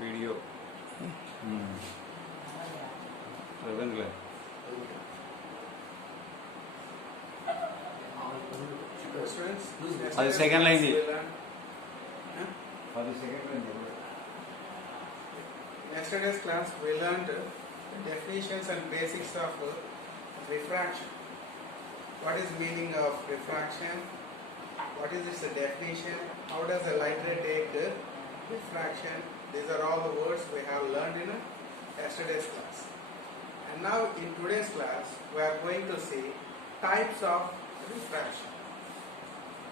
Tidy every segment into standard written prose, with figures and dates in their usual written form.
Video. Seven. Students, For the second line. we learned- For the second line. Yesterday's class we learned the definitions and basics of refraction. What is meaning of refraction? What is its definition? How does a light ray take the refraction? These are all the words we have learned in yesterday's class. And now in today's class we are going to see types of refraction.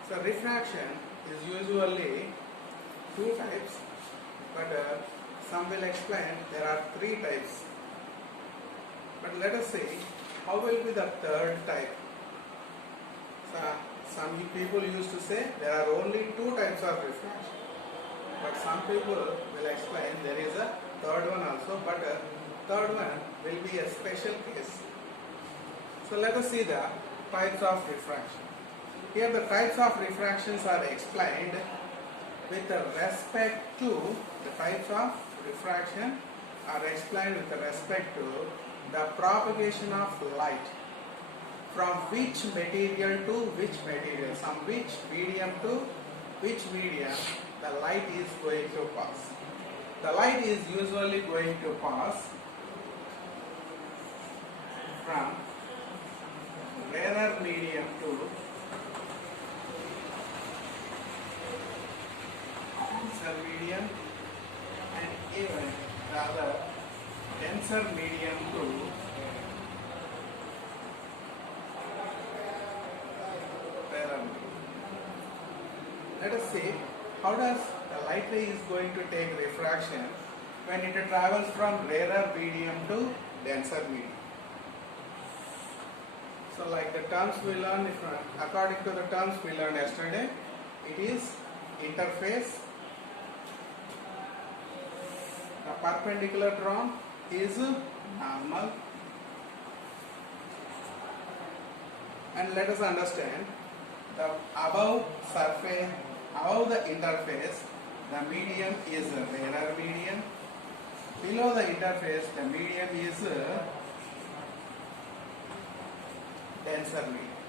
So refraction is usually two types, but some will explain there are three types. But let us see how will be the third type. So some people used to say there are only two types of refraction, but some people will explain there is a third one also, but third one will be a special case. So let us see the types of refraction. Here the types of refractions are explained with respect to the types of refraction are explained with respect to the propagation of light from which material to which material, from which medium to which medium the light is going to pass. The light is usually going to pass from rarer medium to denser medium, and even the other denser medium to rarer medium. Let us see how does the light ray is going to take refraction when it travels from rarer medium to denser medium. So like the terms we learned, according to the terms we learned yesterday, it is interface. The perpendicular drawn is normal. And let us understand the above surface, above the interface, the medium is a rarer medium. Below the interface, the medium is a denser medium.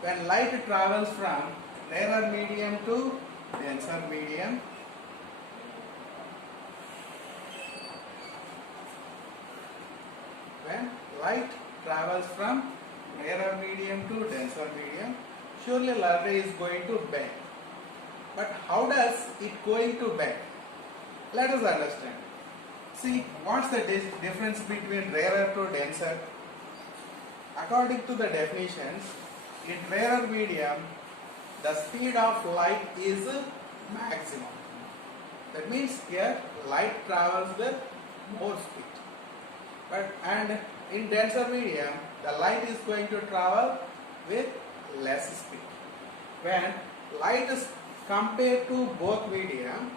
When light travels from rarer medium to denser medium, when light travels from rarer medium to denser medium, surely light ray is going to bend. But how does it going to bend? Let us understand. See, what's the difference between rarer to denser? According to the definitions, in rarer medium, the speed of light is maximum. That means here light travels with more speed. And in denser medium, the light is going to travel with less speed. When light is compared to both medium,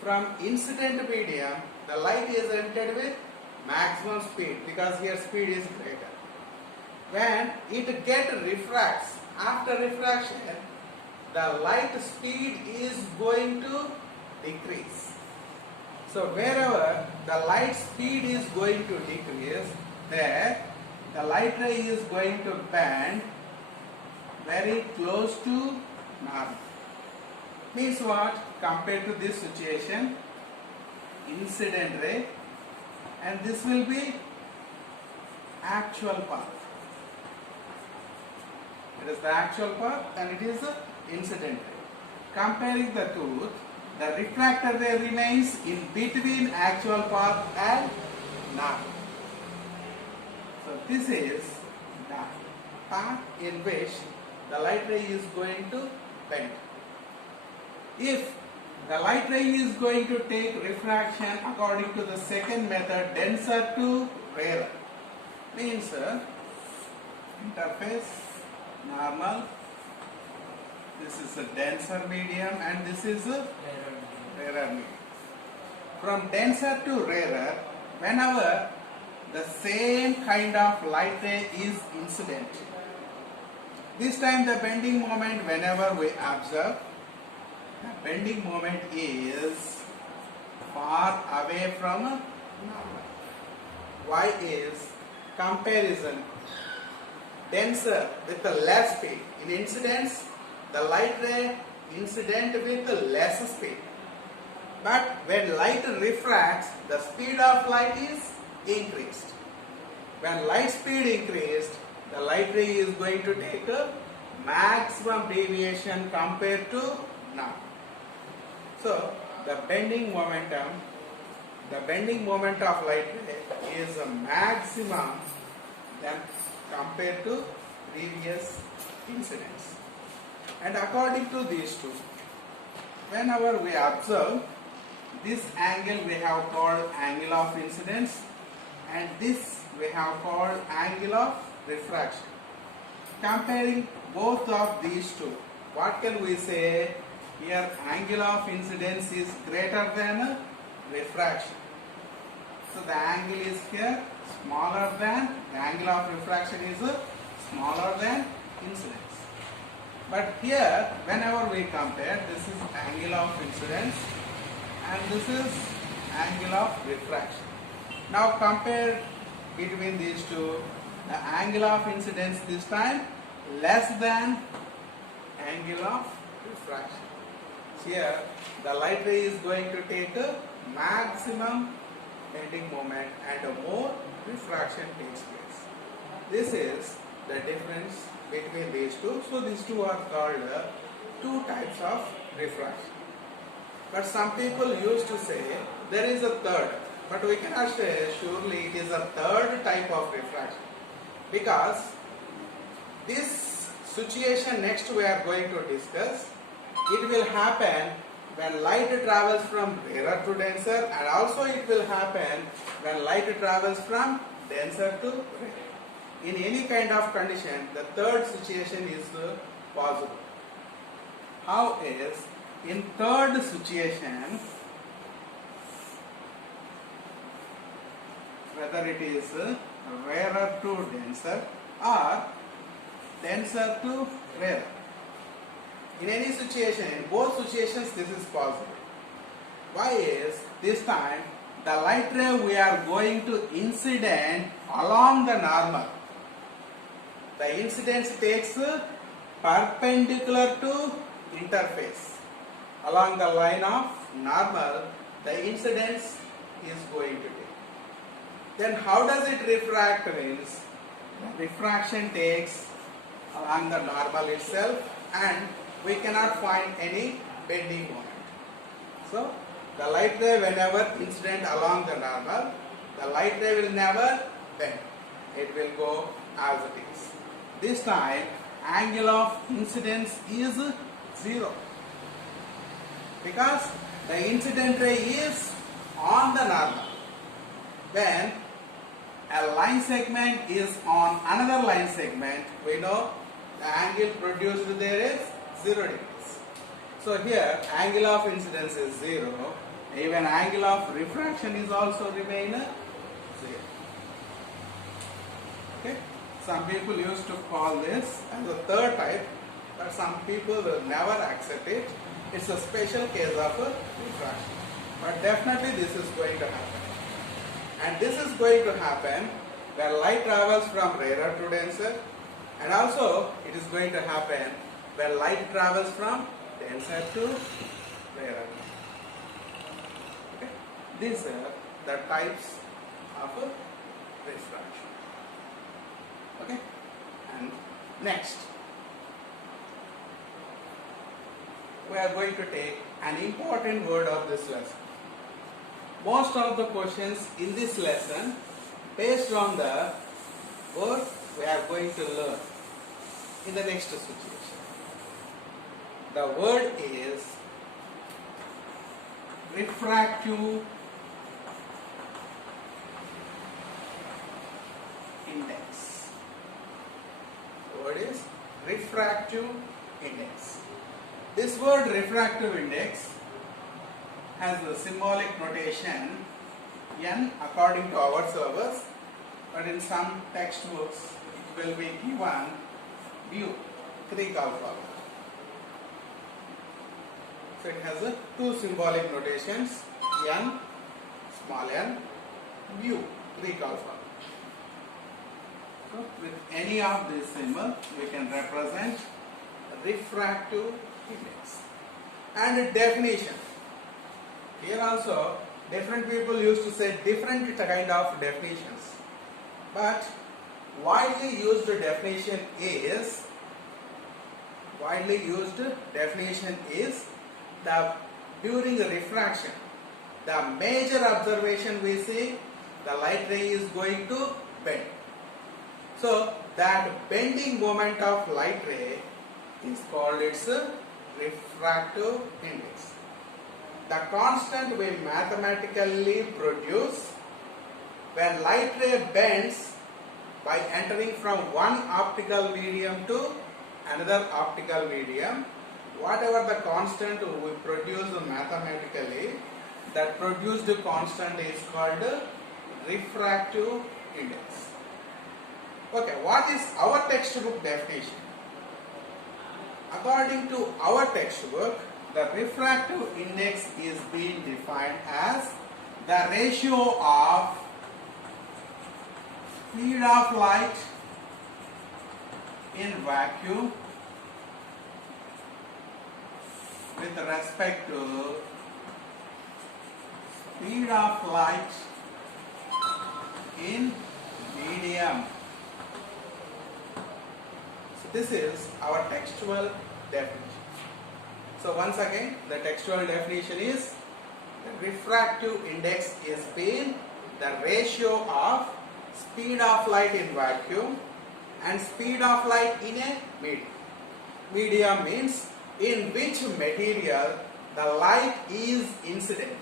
from incident medium, the light is entered with maximum speed because here speed is greater. When it refracts, after refraction, the light speed is going to decrease. So wherever the light speed is going to decrease, there the light ray is going to bend very close to normal. Means what? Compared to this situation, incident ray, and this will be actual path. It is the actual path and it is the incident ray. Comparing the two, the refractor ray remains in between actual path and normal. So this is the path in which the light ray is going to bend. If the light ray is going to take refraction according to the second method, denser to rarer, means interface, normal, this is a denser medium and this is a rarer medium. From denser to rarer, whenever the same kind of light ray is incident, this time the bending moment whenever we observe, the bending moment is far from normal. Y is comparison, denser with a less speed. In incidence, the light ray incident with less speed. But when light refracts, the speed of light is increased. When light speed increased, the light ray is going to take a maximum deviation compared to now. So the bending moment of light ray is a maximum than compared to previous incidence. And according to these two, whenever we observe, this angle we have called angle of incidence, and this we have called angle of refraction. Comparing both of these two, what can we say? Here angle of incidence is greater than refraction. So the angle is here smaller than, the angle of refraction is smaller than incidence. But here whenever we compare, this is angle of incidence and this is angle of refraction. Now compare between these two, the angle of incidence this time less than angle of refraction. Here the light ray is going to take a maximum bending moment and a more refraction takes place. This is the difference between these two. So these two are called two types of refraction. But some people used to say there is a third, but we cannot say surely it is a third type of refraction, because this situation next we are going to discuss, it will happen when light travels from rarer to denser, and also it will happen when light travels from denser to rarer. In any kind of condition, the third situation is possible. How is in third situation, whether it is rarer to denser or denser to rarer. In any situation, in both situations this is possible. Why is this time the light ray we are going to incident along the normal. The incidence takes perpendicular to interface. Along the line of normal, the incidence is going to take. Then how does it refract? Means refraction takes along the normal itself and we cannot find any bending moment. So the light ray whenever incident along the normal, the light ray will never bend. It will go as it is. This time angle of incidence is 0, because the incident ray is on the normal. When a line segment is on another line segment, we know the angle produced there is 0 degrees. So here angle of incidence is 0, even angle of refraction is also remain 0. Okay? Some people used to call this as a third type, but some people will never accept it. It's a special case of refraction. But definitely this is going to happen. And this is going to happen where light travels from rarer to denser, and also it is going to happen where light travels from denser to rarer. Okay? These are the types of refraction. Okay? And next, we are going to take an important word of this lesson. Most of the questions in this lesson based on the word we are going to learn in the next situation. The word is refractive index. The word is refractive index. This word refractive index has a symbolic notation n according to our syllabus, but in some textbooks it will be given mu, Greek alphabet. So it has two symbolic notations, n small n mu. Recall for. So with any of these symbol we can represent refractive index. And definition. Here also different people used to say different kind of definitions. But widely used definition is the during the refraction, the major observation we see, the light ray is going to bend. So that bending moment of light ray is called its refractive index. The constant we mathematically produce when light ray bends by entering from one optical medium to another optical medium. Whatever the constant we produce mathematically, that produced constant is called refractive index. Okay, what is our textbook definition? According to our textbook, the refractive index is being defined as the ratio of speed of light in vacuum with respect to speed of light in medium. So this is our textual definition. So once again, the textual definition is the refractive index is being the ratio of speed of light in vacuum and speed of light in a medium. Medium means in which material the light is incident.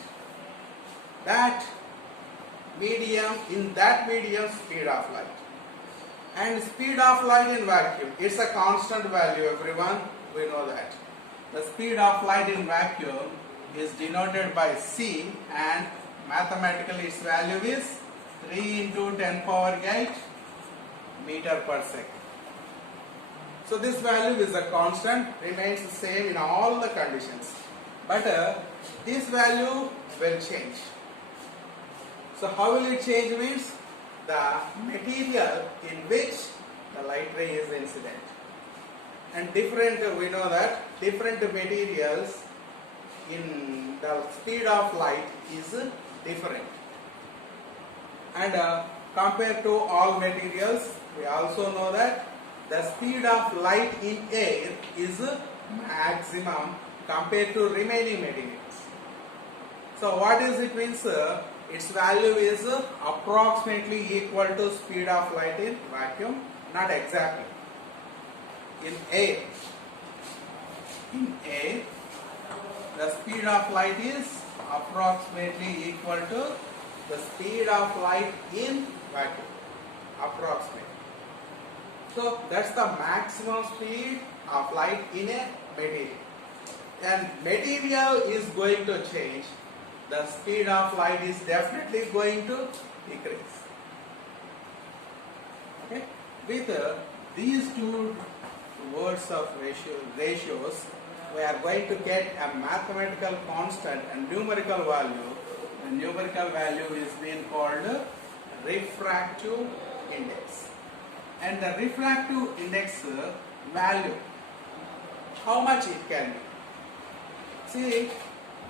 That medium, in that medium, speed of light. And speed of light in vacuum, it's a constant value, everyone, we know that. The speed of light in vacuum is denoted by C, and mathematically its value is 3 into 10 power 8 meter per second. So this value is a constant, remains the same in all the conditions. But this value will change. So how will it change means the material in which the light ray is incident. And different, we know that different materials in the speed of light is different. And compared to all materials, we also know that the speed of light in air is maximum compared to remaining materials. So what is it means? Its value is approximately equal to speed of light in vacuum, not exactly. In air, the speed of light is approximately equal to the speed of light in vacuum, approximately. So that's the maximum speed of light in a material. And material is going to change. The speed of light is definitely going to decrease. Okay? With these two words of ratios, we are going to get a mathematical constant and numerical value. The numerical value is being called refractive index. And the refractive index value, how much it can be? See,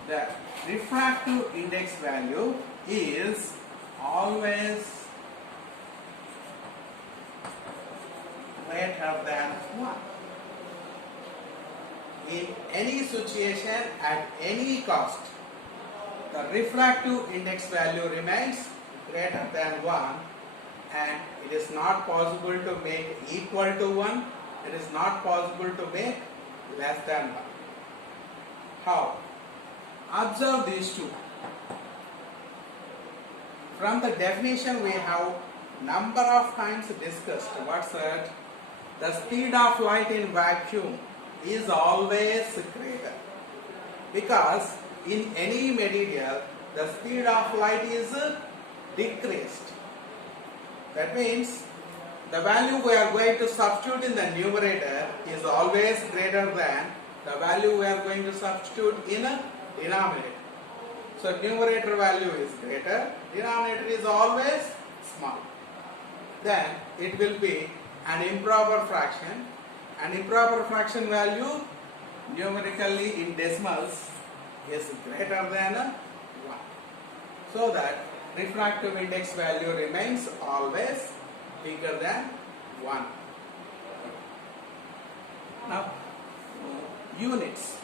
the refractive index value is always greater than 1. In any situation, at any cost, the refractive index value remains greater than 1, and it is not possible to make equal to 1, it is not possible to make less than 1. How? Observe these two. From the definition we have number of times discussed. What's that? The speed of light in vacuum is always greater, because in any material the speed of light is decreased. That means the value we are going to substitute in the numerator is always greater than the value we are going to substitute in a denominator. So numerator value is greater, denominator is always small. Then it will be an improper fraction. An improper fraction value numerically in decimals is greater than 1. So that refractive index value remains always bigger than 1. Now, units.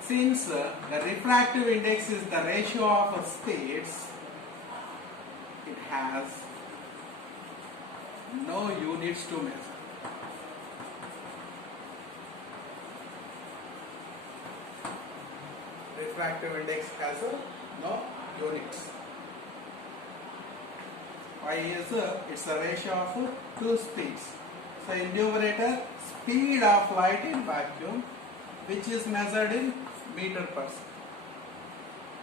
Since the refractive index is the ratio of speeds, it has no units to measure. Refractive index has no units. Why is it's a ratio of two speeds. So in numerator, speed of light in vacuum, which is measured in meter per second.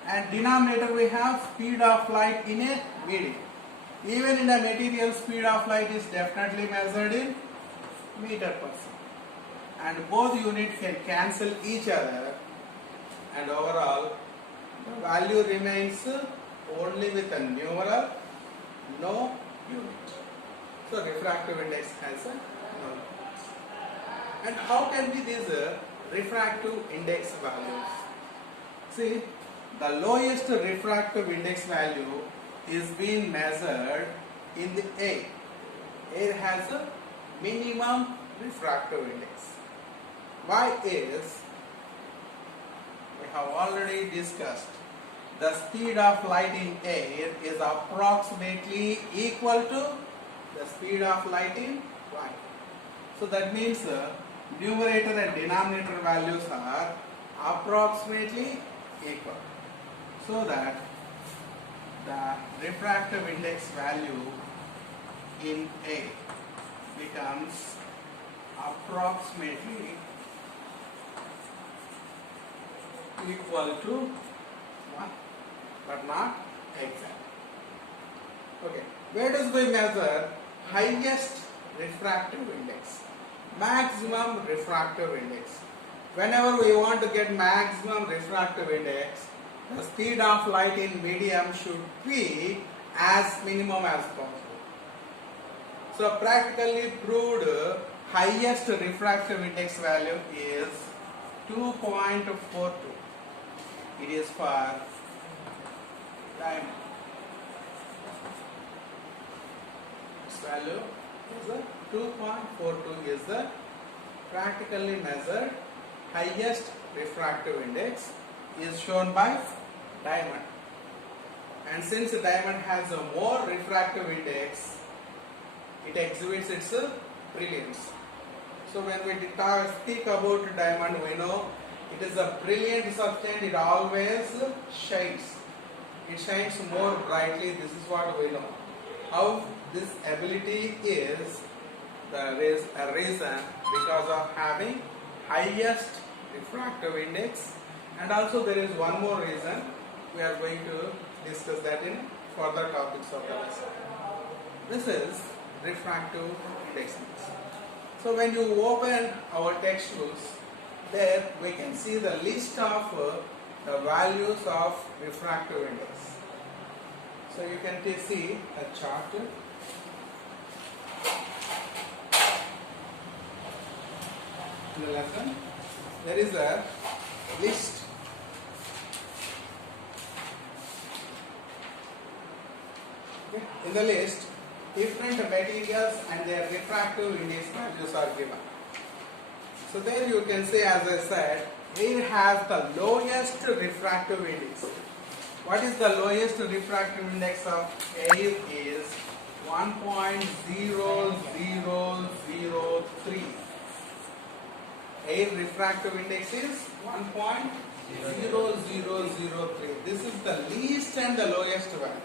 And denominator we have speed of light in a medium. Even in a material, speed of light is definitely measured in meter per second. And both units can cancel each other, and overall the value remains only with a numeral, no unit. So refractive index has a no unit. And how can be these refractive index values? See, the lowest refractive index value is being measured in the air. Air has a minimum refractive index. Why is? We have already discussed the speed of light in air is approximately equal to the speed of light in light. So that means numerator and denominator values are approximately equal. So that the refractive index value in air becomes approximately equal to 1, but not exact. Okay, where does we measure highest refractive index? Maximum refractive index. Whenever we want to get maximum refractive index, the speed of light in medium should be as minimum as possible. So practically proved highest refractive index value is 2.42. It is for diamond. Its value is 2.42 is the practically measured highest refractive index is shown by diamond. And since the diamond has a more refractive index, it exhibits its brilliance. So when we speak about diamond, we know it is a brilliant substance, it always shines. It shines more brightly, this is what we know. How this ability is, there is a reason because of having highest refractive index, and also there is one more reason. We are going to discuss that in further topics of the lesson. This is refractive index. So when you open our textbooks, there we can see the list of the values of refractive index. So you can see a chart. In the lesson, there is a list. Okay. In the list, different materials and their refractive index values are given. So there you can see, as I said, air has the lowest refractive index. What is the lowest refractive index of air is 1.0003. Air refractive index is 1.0003. This is the least and the lowest one.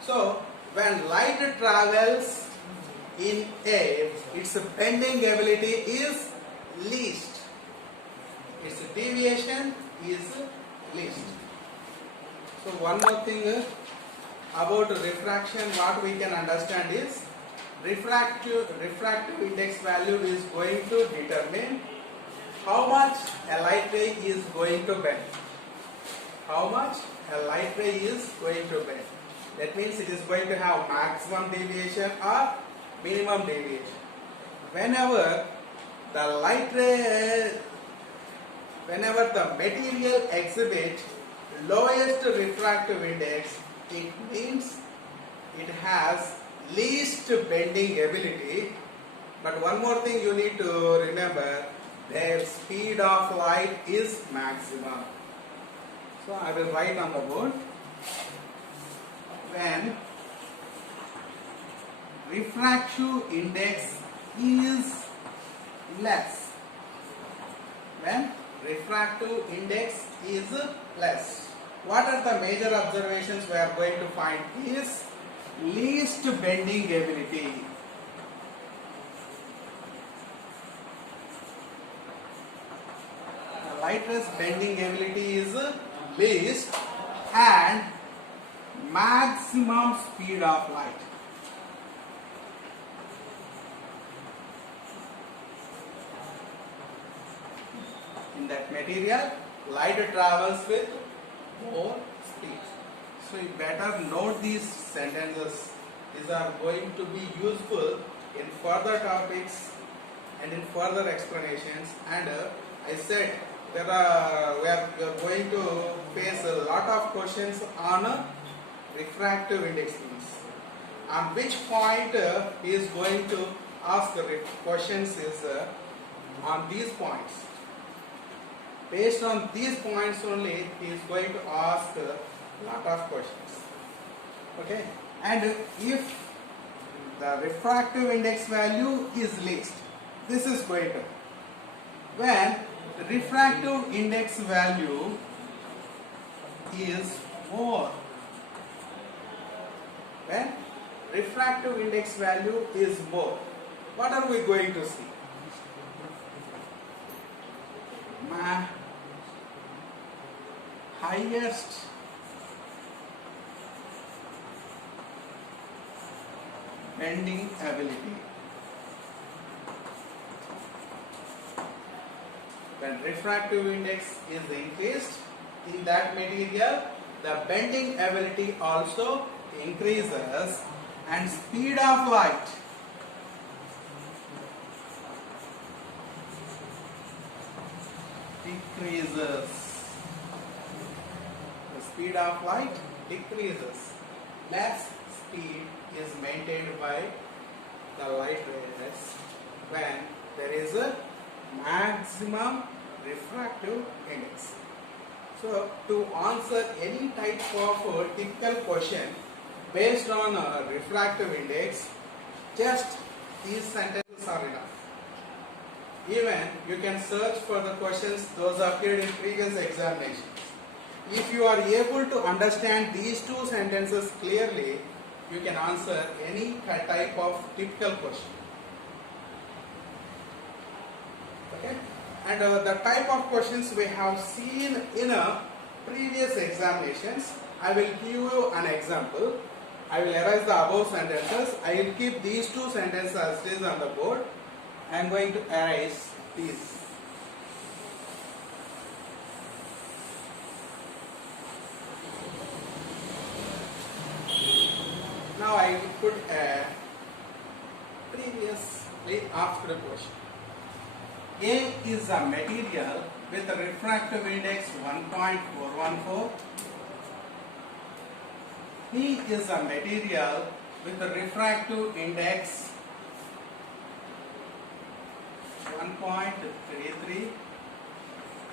So when light travels in air, its bending ability is least. Its deviation is least. So one more thing about refraction, what we can understand is refractive index value is going to determine how much a light ray is going to bend. how much a light ray is going to bend. That means it is going to have maximum deviation or minimum deviation. Whenever the light ray, whenever the material exhibits lowest refractive index, it means it has least bending ability. But one more thing you need to remember, their speed of light is maximum. So I will write on the board, when refractive index is less, when refractive index is less, what are the major observations we are going to find? Is least bending ability. The light ray's bending ability is least and maximum speed of light. In that material, light travels with more speed. So you better note these sentences. These are going to be useful in further topics and in further explanations. And I said we are going to face a lot of questions on refractive index. On which point he is going to ask questions is on these points. Based on these points only, he is going to ask a lot of questions. Okay, and if the refractive index value is least, this is going to, when the refractive index value is more, when refractive index value is more, what are we going to see? Highest bending ability. When refractive index is increased in that material, the bending ability also increases and speed of light decreases. The speed of light decreases. Less speed is maintained by the light rays when there is a maximum refractive index. So to answer any type of typical question based on a refractive index, just these sentences are enough. Even you can search for the questions those appeared in previous examinations. If you are able to understand these two sentences clearly, you can answer any type of typical question. Okay? And the type of questions we have seen in previous examinations, I will give you an example. I will erase the above sentences. I will keep these two sentences as it is on the board. I am going to erase these. Now I will put a previously asked question. A is a material with a refractive index 1.414. B is a material with a refractive index 1.33.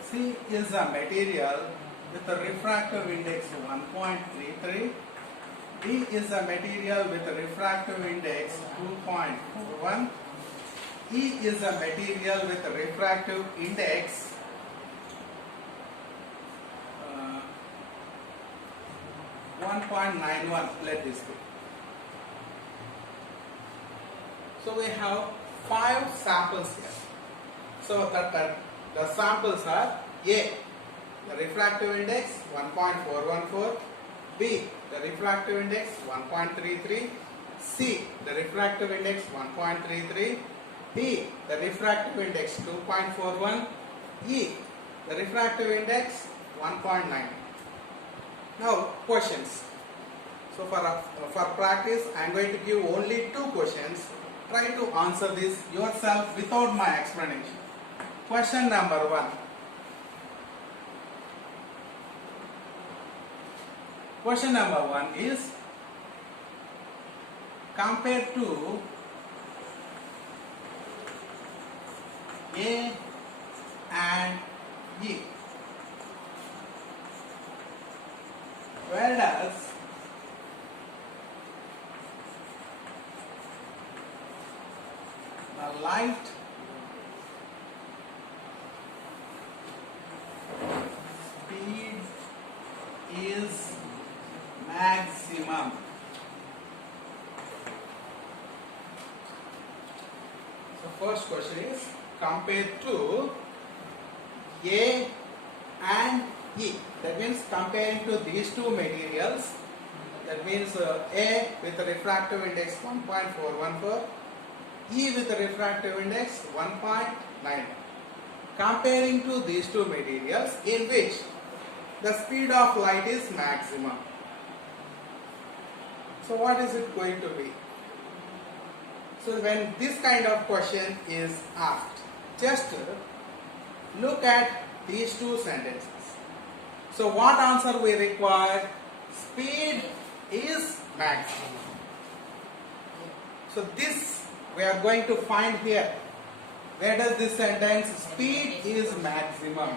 C is a material with a refractive index 1.33. D is a material with a refractive index 2.41. E is a material with a refractive index 1.91. Let this be. So we have 5 samples here. So the samples are A, the refractive index 1.414, B, the refractive index 1.33, C, the refractive index 1.33, D, the refractive index 2.41, E, the refractive index 1.9. Now questions. So for practice, I am going to give only 2 questions. Try to answer this yourself without my explanation. Question number 1. Question number 1 is, compare to A and E. Where does the light speed is maximum? So first question is, compare to A and E. That means comparing to these 2 materials. That means A with a refractive index 1.414, E with a refractive index 1.9. Comparing to these 2 materials in which the speed of light is maximum. So what is it going to be? So when this kind of question is asked, just look at these 2 sentences. So what answer we require? Speed is maximum. So this we are going to find here. Where does this sentence? Speed is maximum.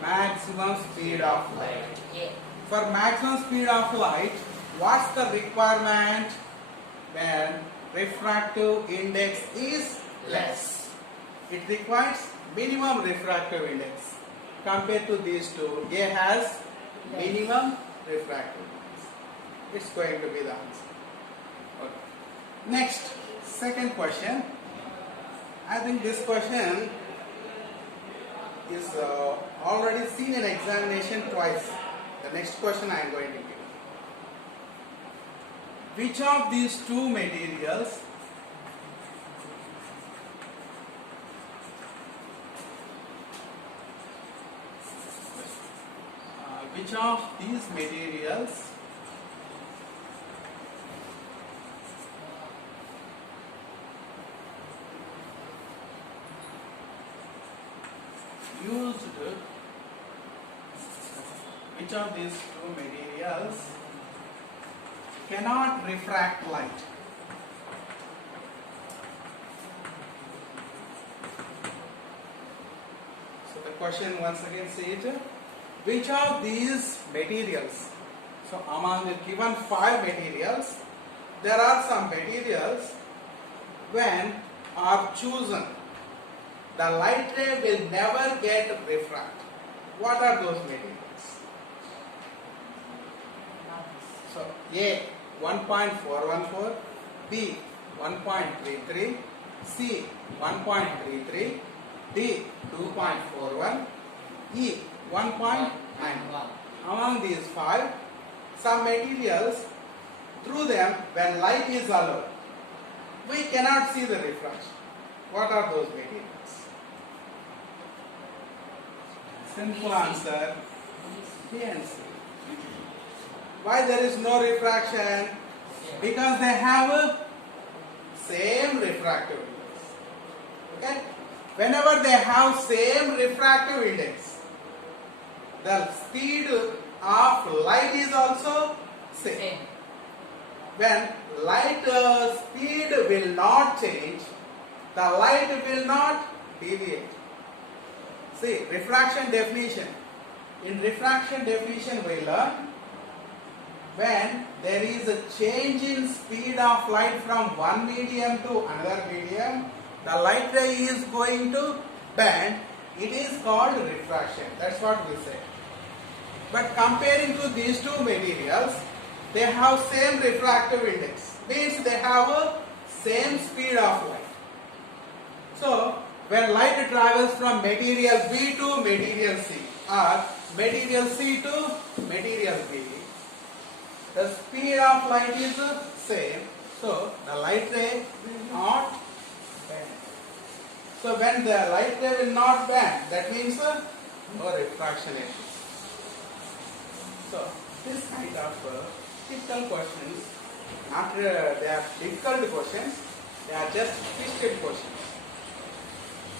Maximum speed of light. For maximum speed of light, what's the requirement? When refractive index is less. It requires minimum refractive index. Compared to these 2, A has minimum refractive index. It's going to be the answer. Okay. Next, second question. I think this question is already seen in examination twice. The next question I am going to give. Which of these 2 materials which of these 2 materials cannot refract light? So the question once again says, which of these materials? So among the given 5 materials, there are some materials when are chosen, the light ray will never get refract. What are those materials? So A 1.414, B 1.33, C 1.33, D 2.41, E 1.91. Among these 5, some materials, through them when light is allowed, we cannot see the refraction. What are those materials? Simple answer, B and C. Why there is no refraction? Because they have a same refractive index. Okay? Whenever they have same refractive index, the speed of light is also same. When light speed will not change, the light will not deviate. See, refraction definition. In refraction definition we learn, when there is a change in speed of light from one medium to another medium, the light ray is going to bend. It is called refraction. That's what we say. But comparing to these 2 materials, they have same refractive index. Means they have a same speed of light. So when light travels from material B to material C or material C to material B, the speed of light is same. So the light ray will not bend. So when the light ray will not bend, that means no refraction exists. So this kind of typical questions, not they are difficult questions, they are just twisted questions.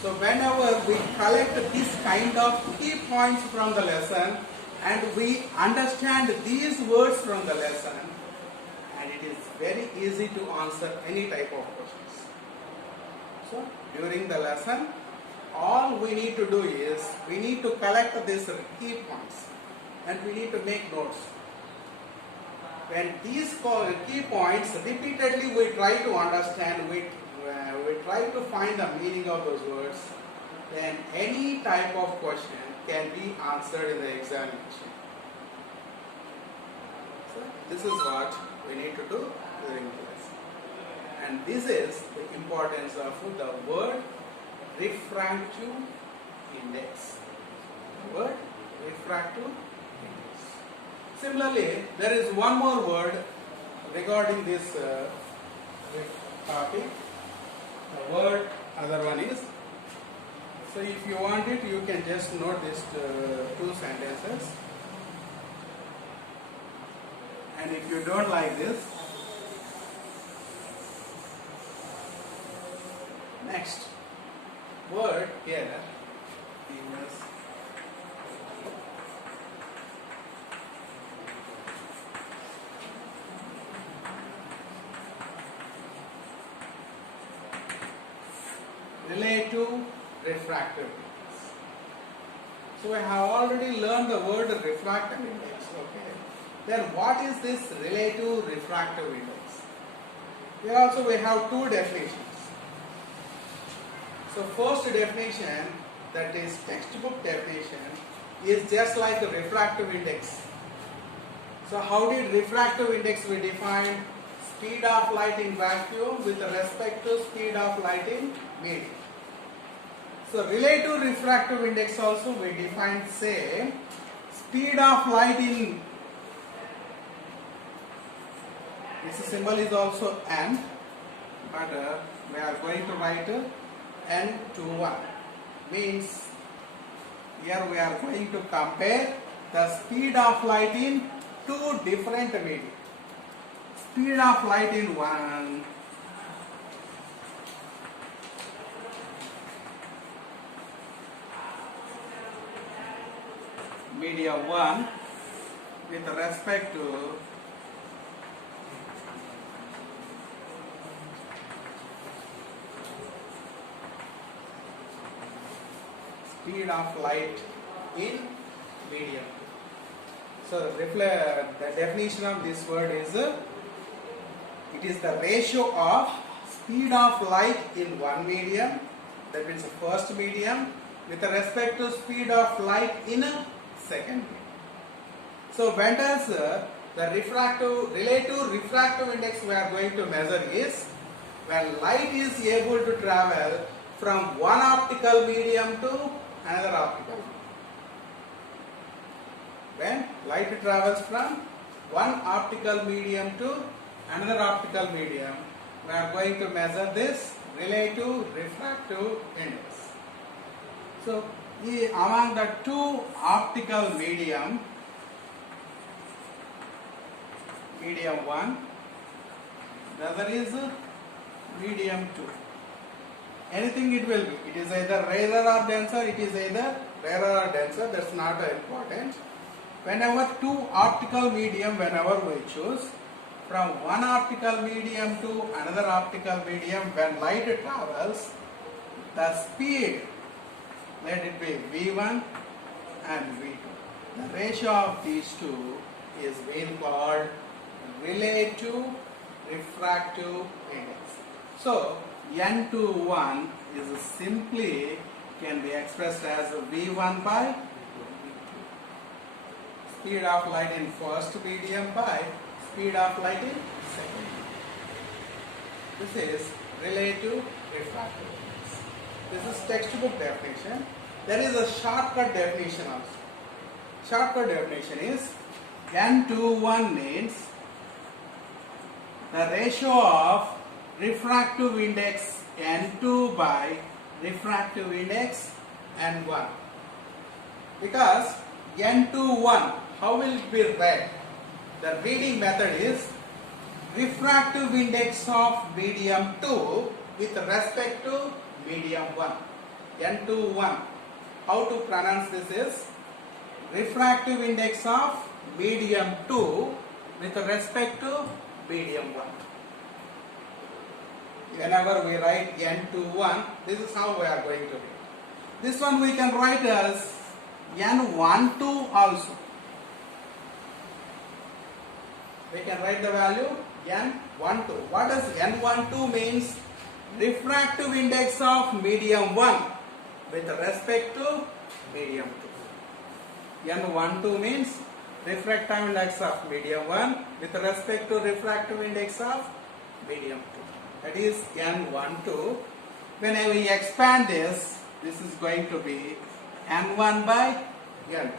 So whenever we collect this kind of key points from the lesson and we understand these words from the lesson, and it is very easy to answer any type of questions. So during the lesson, all we need to do is we need to collect these key points and we need to make notes. When these key points repeatedly we try to understand, we try to find the meaning of those words, then any type of question can be answered in the examination. So this is what we need to do during the lesson. And this is the importance of the word refractive index. The word refractive index. Similarly, there is one more word regarding this topic. The word other one is, so if you want it, you can just note these two sentences. And if you don't like this, next word here is relative refractive index. So we have already learned the word refractive index. Okay. Then what is this relative refractive index? Here also we have two definitions. So first definition, that is textbook definition, is just like a refractive index. So how did refractive index we define? Speed of light in vacuum with respect to speed of light in medium. So relative refractive index also we define, say, speed of light in, this symbol is also n, but we are going to write n to 1. Means here we are going to compare the speed of light in two different medium. Speed of light in one media 1 with respect to speed of light in medium. So the definition of this word is it is the ratio of speed of light in one medium, that means the first medium, with respect to speed of light in a second medium. So when does the relative refractive index we are going to measure is when light is able to travel from one optical medium to another optical medium. When light travels from one optical medium to another optical medium, we are going to measure this relative refractive index. So among the two optical medium 1, the other is medium 2. Anything it will be. It is either rarer or denser, it is either rarer or denser, that's not important. Whenever two optical medium, whenever we choose, from one optical medium to another optical medium, when light travels, the speed, let it be V1 and V2. The ratio of these two is being called relative refractive index. So n to 1 is simply can be expressed as V1 by speed of light in first medium by speed of light in second medium. This is relative refractive index. This is textbook definition. There is a shortcut definition also. Shortcut definition is n to 1 means the ratio of refractive index n2 by refractive index n1. Because n to 1, how will it be read? the reading method is refractive index of medium 2 with respect to medium 1. N21. How to pronounce this is refractive index of medium 2 with respect to medium 1. Whenever we write N21, this is how we are going to read. This one we can write as N12 also. We can write the value N12. What does N12 means? Refractive index of medium 1 with respect to medium 2. N12 means refractive index of medium 1 with respect to refractive index of medium 2. That is N12. When we expand this, this is going to be N1 by N2.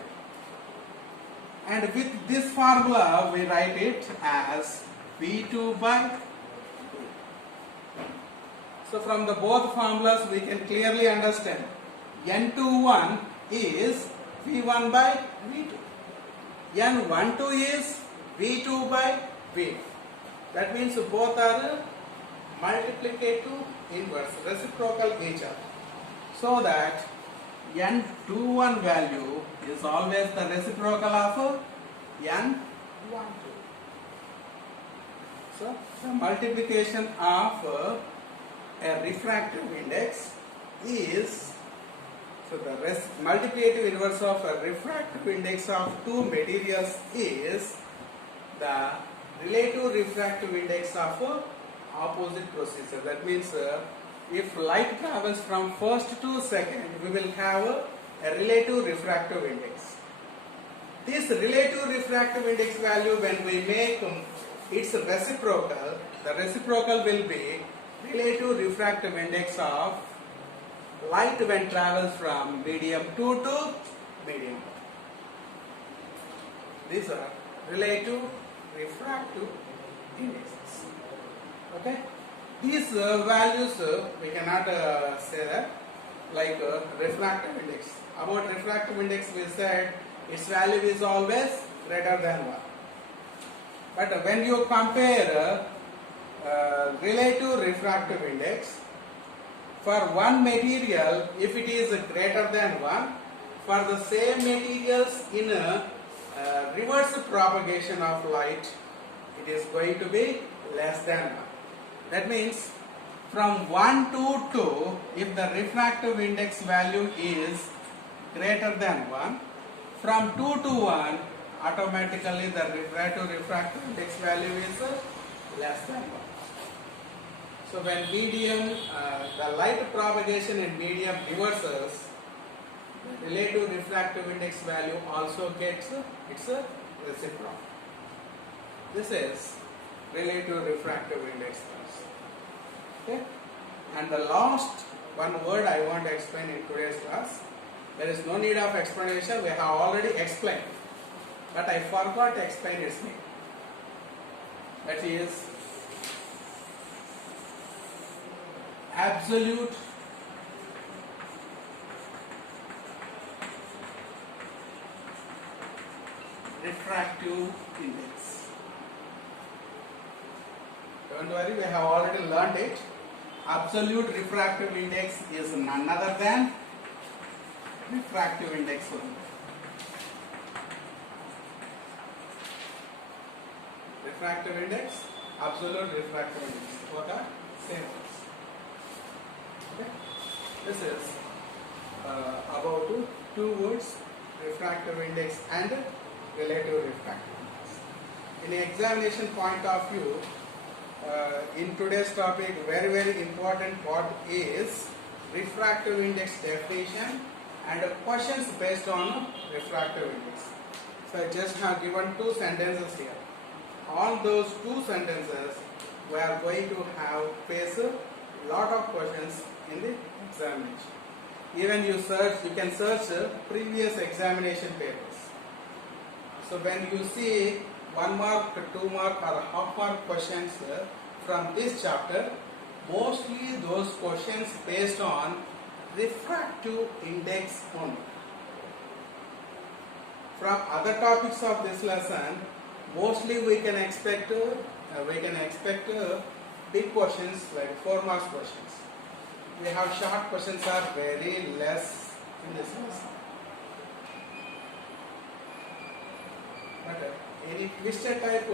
And with this formula, we write it as V2 by 2. So from the both formulas, we can clearly understand N21 is V1 by V2. N12 is V2 by V2. That means both are multiplicative inverse, reciprocal each other. So that N21 value is always the reciprocal of N12. So the multiplication of a refractive index is, so the multiplicative inverse of a refractive index of two materials is the relative refractive index of opposite procedure. That means if light travels from first to second, we will have a relative refractive index. This relative refractive index value, when we make its reciprocal, the reciprocal will be relative refractive index of light when travels from medium 2 to medium 1. These are relative refractive indexes. Okay? These values we cannot say that, like refractive index. About refractive index we said its value is always greater than 1. But when you compare relative refractive index for one material, if it is greater than 1, for the same materials in a reverse propagation of light, it is going to be less than 1. That means from 1 to 2, if the refractive index value is greater than 1, from 2 to 1, automatically the relative refractive index value is less than 1. So when medium, the light propagation in medium reverses, the relative refractive index value also gets its reciprocal. This is relative refractive index. Okay? And the last one word I want to explain in today's class. There is no need of explanation, we have already explained. But I forgot to explain its name. That is absolute refractive index. Don't worry, we have already learned it. Absolute refractive index is none other than refractive index only. Refractive index, absolute refractive index. Both are same words. Okay? This is about two words, refractive index and relative refractive index. In the examination point of view, in today's topic, very important part is refractive index definition and questions based on refractive index. So I just have given two sentences here. On those two sentences, we are going to have face a lot of questions in the examination. Even you can search previous examination papers. So when you see 1 mark, 2 mark or half mark questions from this chapter, mostly those questions based on refractive index only. From other topics of this lesson, mostly we can expect big questions like 4 marks questions. We have short questions are very less in this sense. But any twisted type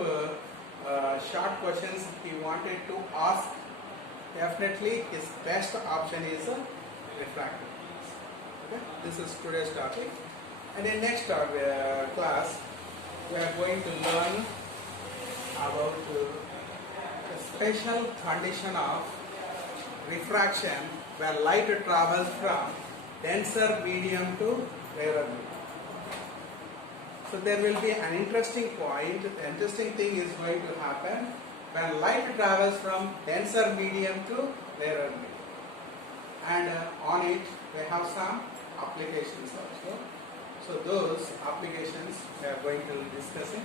short questions he wanted to ask, definitely his best option is refractive. Okay? This is today's topic. And in next class, we are going to learn about a special condition of refraction where light travels from denser medium to rarer medium. So there will be an interesting point. The interesting thing is going to happen when light travels from denser medium to rarer medium. And on it we have some applications also. So those applications we are going to discuss in